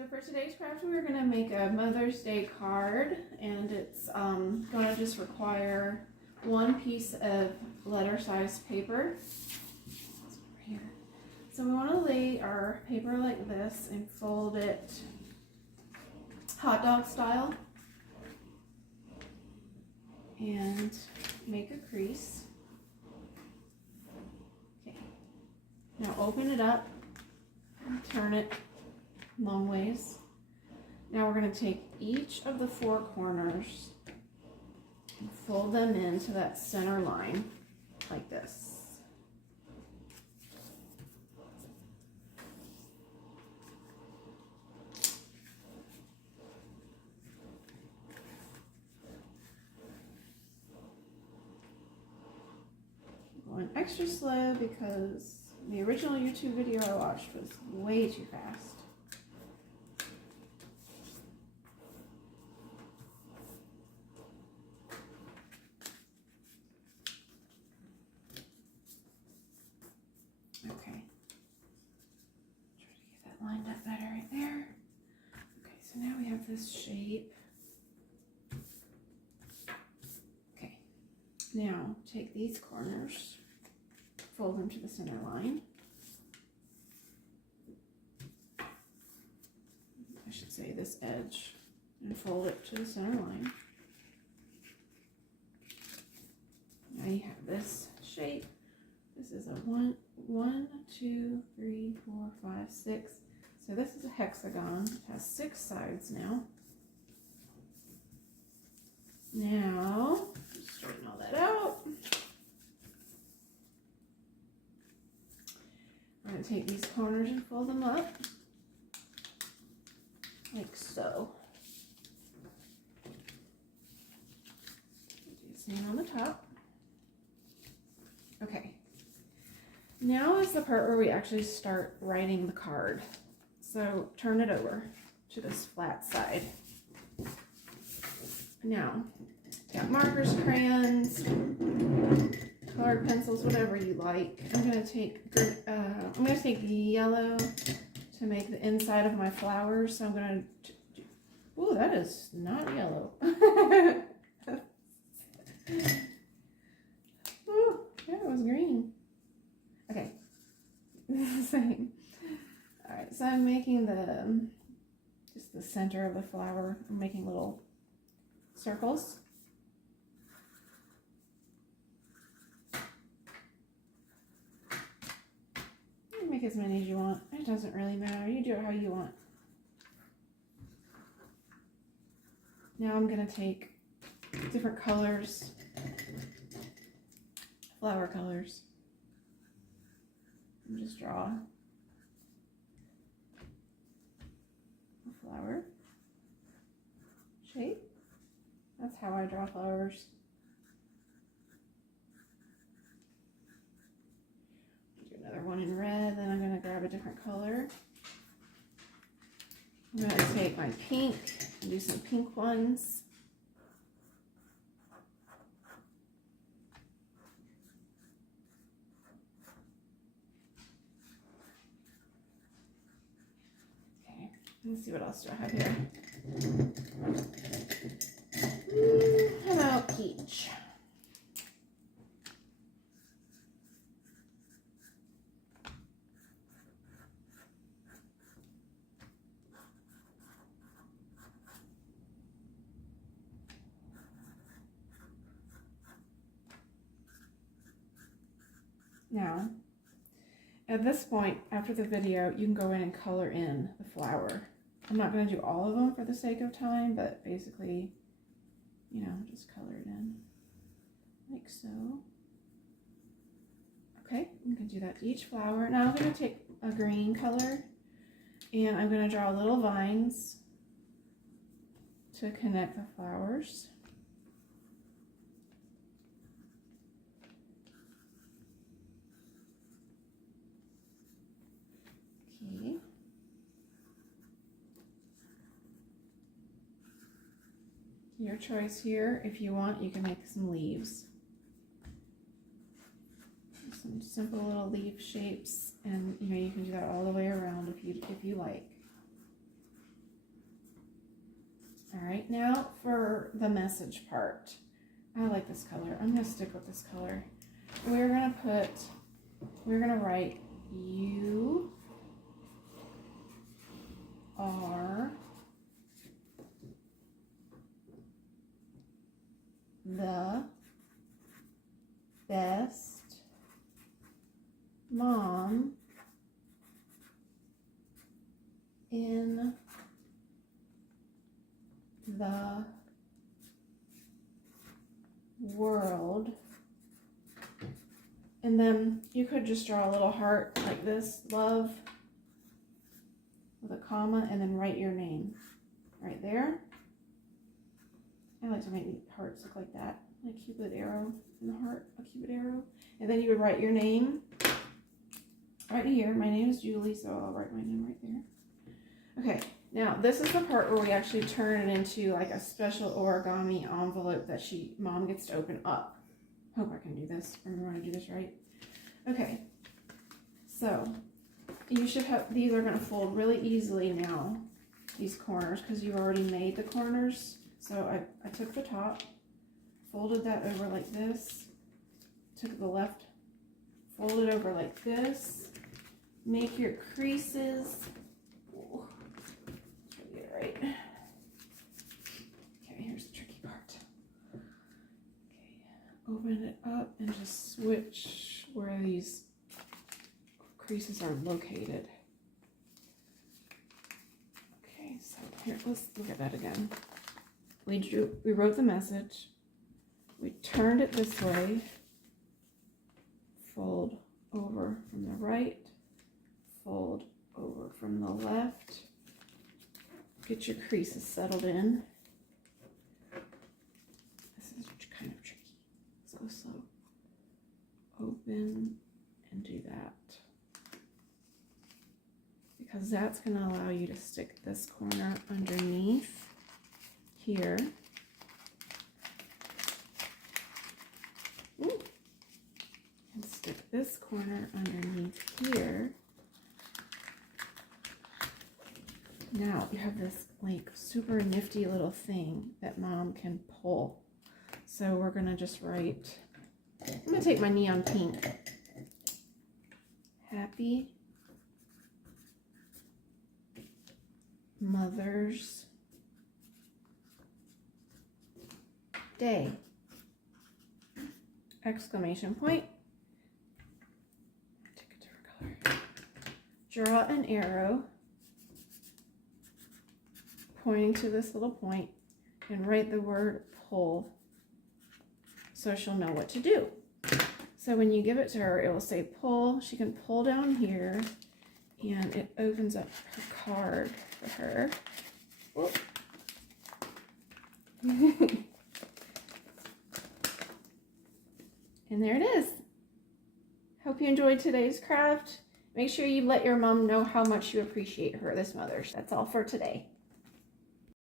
So for today's craft, we're going to make a Mother's Day card, and it's going to just require one piece of letter size paper. Here. So we want to lay our paper like this and fold it hot dog style and make a crease. Okay. Now open it up and turn it long ways. Now we're going to take each of the four corners and fold them into that center line like this. Going extra slow because the original YouTube video I watched was way too fast. Okay, try to get that lined up better right there. Okay, so now we have this shape. Okay, now take these corners, fold them to the center line. I should say this edge, and fold it to the center line. Now you have this shape. This is a 1, 2, 3, 4, 5, 6. So this is a hexagon. It has 6 sides now. Now, straighten all that out. I'm going to take these corners and fold them up, like so. Do the same on the top. Okay. Now is the part where we actually start writing the card. So turn it over to this flat side. Now, got markers, crayons, colored pencils, whatever you like. I'm gonna take yellow to make the inside of my flowers. So I'm gonna. Ooh, that is not yellow. Ooh, yeah, it was green. Okay, same. All right, so I'm making just the center of the flower. I'm making little circles. You can make as many as you want. It doesn't really matter. You do it how you want. Now I'm gonna take different colors, flower colors, and just draw a flower shape. That's how I draw flowers. Do another one in red, then I'm going to grab a different color. I'm going to take my pink and do some pink ones. Okay, let's see what else do I have here. How about peach? Now, at this point, after the video, you can go in and color in the flower. I'm not going to do all of them for the sake of time, but basically, you know, just color it in like so. Okay, you can do that to each flower. Now I'm going to take a green color and I'm going to draw little vines to connect the flowers. Okay. Your choice here. If you want, you can make some leaves. Some simple little leaf shapes, and you know, you can do that all the way around if you like. All right, now for the message part. I like this color. I'm going to stick with this color. We're going to write you are the best mom in the world. And then you could just draw a little heart like this, love, with a comma, and then write your name right there. I like to make hearts look like that, like Cupid arrow and a heart, a Cupid arrow. And then you would write your name right here. My name is Julie, so I'll write my name right there. Okay, now this is the part where we actually turn it into like a special origami envelope that Mom gets to open up. Hope I can do this. Remember how to do this right? Okay, so you should have, these are going to fold really easily now, these corners, because you've already made the corners. So I took the top, folded that over like this, took the left, folded over like this, make your creases. Ooh, try to get it right. Okay, here's the tricky part. Okay, open it up and just switch where these creases are located. Okay, so here, let's look at that again. We wrote the message, we turned it this way, fold over from the right, fold over from the left, get your creases settled in. This is kind of tricky, so slow. Open and do that, because that's going to allow you to stick this corner underneath here. Ooh. And stick this corner underneath here. Now you have this like super nifty little thing that Mom can pull. So we're gonna just write, I'm gonna take my neon pink. Happy Mother's Day! Exclamation point. Take a different color. Draw an arrow pointing to this little point and write the word pull so she'll know what to do. So when you give it to her, it will say pull. She can pull down here and it opens up her card for her. Whoop. And there it is. Hope you enjoyed today's craft. Make sure you let your mom know how much you appreciate her this Mother's. That's all for today.